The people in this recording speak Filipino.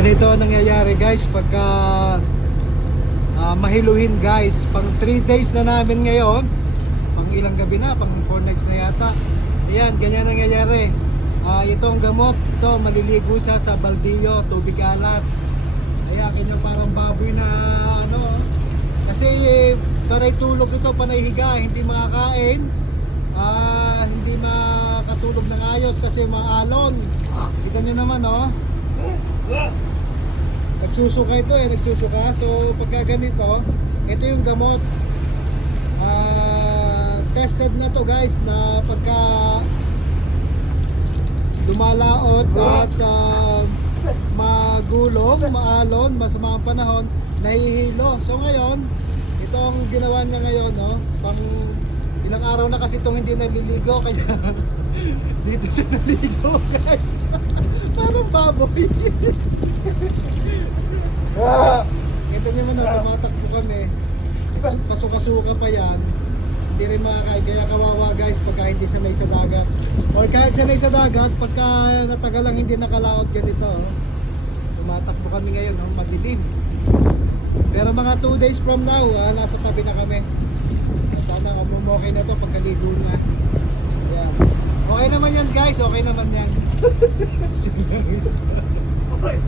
Ganito ang nangyayari guys pagka mahiluhin guys. Pang 3 days na namin ngayon. Pang ilang gabi na, pang 4 nights na yata. Ayan, ganyan nangyayari. Itong gamot, ito maliligo siya sa baldillo, tubig alat. Ayan, ganyan parang baboy na ano. Kasi panay tulog ito, panay higa, hindi makakain. Hindi makatulog ng ayos kasi maalon. Kita nyo naman oh. Nagsusuka ito nagsusuka. So pagka ganito, ito yung gamot. Tested na to guys, na pagka lumalaot at magulong, maalon, masama ang panahon, nahihilo. So ngayon, itong ginawa niya ngayon, no, pang ilang araw na kasi itong hindi naliligo, kaya dito siya naligo guys. Parang baboy. Ito naman na, tumatakbo kami. Pasuka-suka pa yan. Hindi rin makakain. Kaya kawawa guys pagka hindi sanay sa dagat. Or kahit sanay sa dagat, pagka natagal lang hindi nakalaot ganito. Tumatakbo kami ngayon, madilim. Pero mga 2 days from now, nasa tabi na kami. Sana okay na to pagkaligo na. Ayan. Okay naman yan guys, okay naman yan.